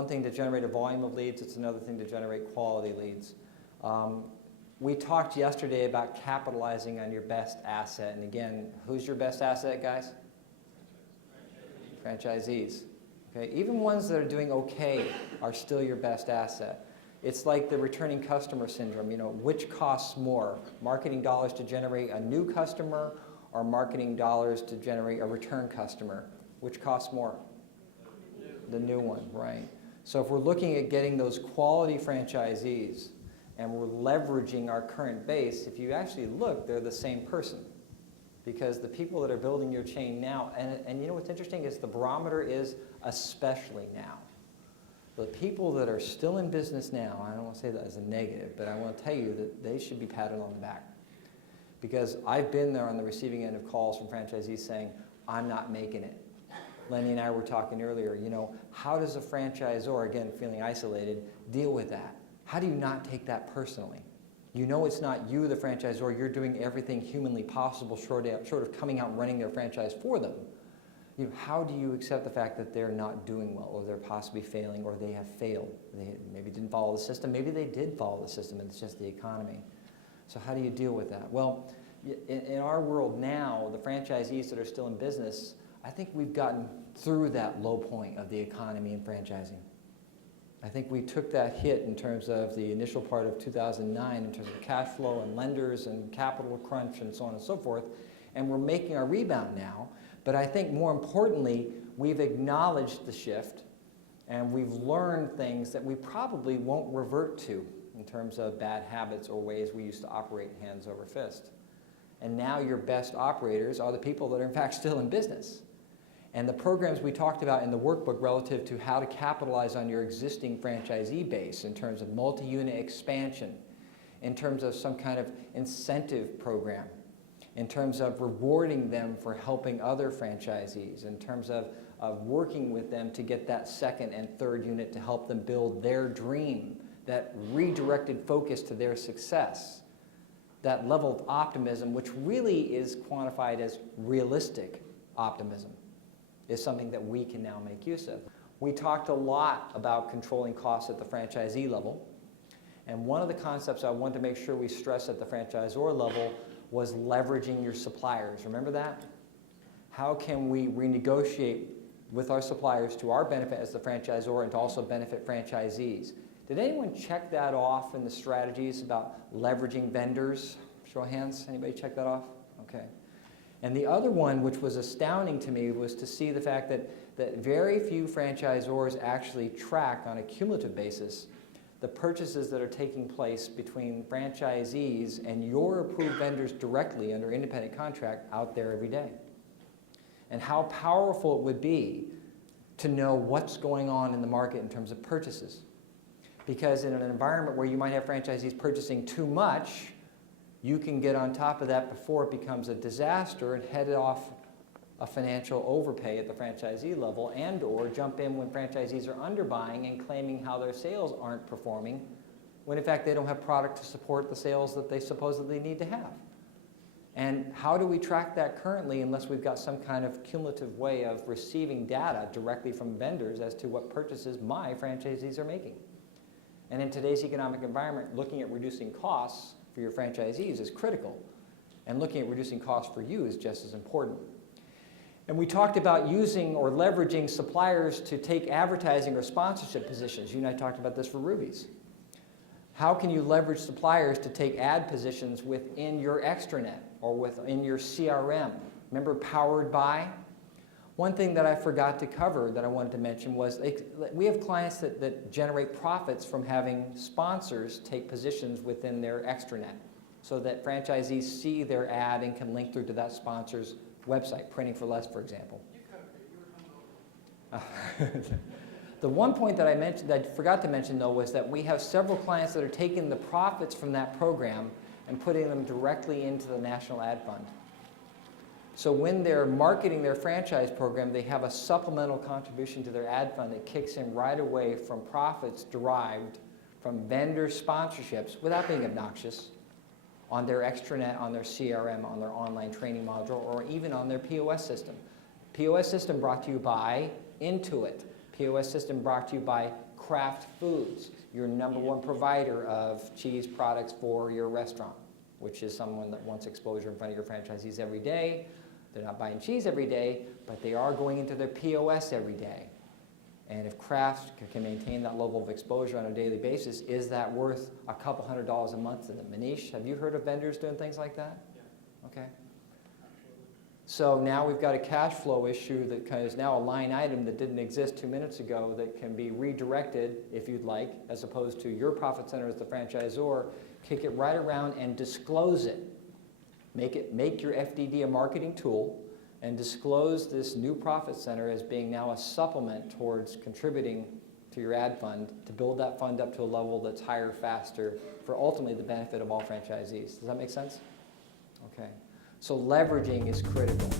one thing to generate a volume of leads, it's another thing to generate quality leads. We talked yesterday about capitalizing on your best asset, and again, who's your best asset, guys? Franchisees. Okay, even ones that are doing okay are still your best asset. It's like the returning customer syndrome, you know, which costs more? Marketing dollars to generate a new customer or marketing dollars to generate a return customer? Which costs more? The new one, right. So if we're looking at getting those quality franchisees and we're leveraging our current base, if you actually look, they're the same person. Because the people that are building your chain now, and you know what's interesting is the barometer is especially now. The people that are still in business now, I don't want to say that as a negative, but I want to tell you that they should be patted on the back. Because I've been there on the receiving end of calls from franchisees saying, I'm not making it. Lenny and I were talking earlier, you know, how does a franchisor, again, feeling isolated, deal with that? How do you not take that personally? You know it's not you, the franchisor, you're doing everything humanly possible short of coming out and running their franchise for them. You know, how do you accept the fact that they're not doing well, or they're possibly failing, or they have failed? They maybe didn't follow the system, maybe they did follow the system, and it's just the economy. So how do you deal with that? Well, in our world now, the franchisees that are still in business, I think we've gotten through that low point of the economy in franchising. I think we took that hit in terms of the initial part of 2009 in terms of cash flow and lenders and capital crunch and so on and so forth, and we're making our rebound now. But I think more importantly, we've acknowledged the shift and we've learned things that we probably won't revert to in terms of bad habits or ways we used to operate hands over fist. And now your best operators are the people that are in fact still in business. And the programs we talked about in the workbook relative to how to capitalize on your existing franchisee base in terms of multi-unit expansion, in terms of some kind of incentive program, in terms of rewarding them for helping other franchisees, in terms of working with them to get that second and third unit to help them build their dream, that redirected focus to their success, that level of optimism, which really is quantified as realistic optimism, is something that we can now make use of. We talked a lot about controlling costs at the franchisee level, and one of the concepts I wanted to make sure we stress at the franchisor level was leveraging your suppliers. Remember that? How can we renegotiate with our suppliers to our benefit as the franchisor and to also benefit franchisees? Did anyone check that off in the strategies about leveraging vendors? Show of hands, anybody check that off? Okay. And the other one, which was astounding to me, was to see the fact that very few franchisors actually track on a cumulative basis the purchases that are taking place between franchisees and your approved vendors directly under independent contract out there every day. And how powerful it would be to know what's going on in the market in terms of purchases. Because in an environment where you might have franchisees purchasing too much, you can get on top of that before it becomes a disaster and head off a financial overpay at the franchisee level, and or jump in when franchisees are underbuying and claiming how their sales aren't performing, when in fact they don't have product to support the sales that they supposedly need to have. And how do we track that currently unless we've got some kind of cumulative way of receiving data directly from vendors as to what purchases my franchisees are making? And in today's economic environment, looking at reducing costs for your franchisees is critical, and looking at reducing costs for you is just as important. And we talked about using or leveraging suppliers to take advertising or sponsorship positions. You and I talked about this for Ruby's. How can you leverage suppliers to take ad positions within your extranet or within your CRM? Remember Powered By? One thing that I forgot to cover that I wanted to mention was we have clients that generate profits from having sponsors take positions within their extranet so that franchisees see their ad and can link through to that sponsor's website, Printing for Less, for example. The one point that I forgot to mention, though, was that we have several clients that are taking the profits from that program and putting them directly into the National Ad Fund. So when they're marketing their franchise program, they have a supplemental contribution to their ad fund that kicks in right away from profits derived from vendor sponsorships without being obnoxious on their extranet, on their CRM, on their online training module, or even on their POS system. POS system brought to you by Intuit. POS system brought to you by Kraft Foods, your #1 provider of cheese products for your restaurant, which is someone that wants exposure in front of your franchisees every day. They're not buying cheese every day, but they are going into their POS every day. And if Kraft can maintain that level of exposure on a daily basis, is that worth a couple $100s a month to them? Manish, have you heard of vendors doing things like that? Yeah. Okay. So now we've got a cash flow issue that is now a line item that didn't exist 2 minutes ago that can be redirected, if you'd like, as opposed to your profit center as the franchisor, kick it right around and disclose it. Make your FDD a marketing tool and disclose this new profit center as being now a supplement towards contributing to your ad fund to build that fund up to a level that's higher, faster, for ultimately the benefit of all franchisees. Does that make sense? Okay. So leveraging is critical.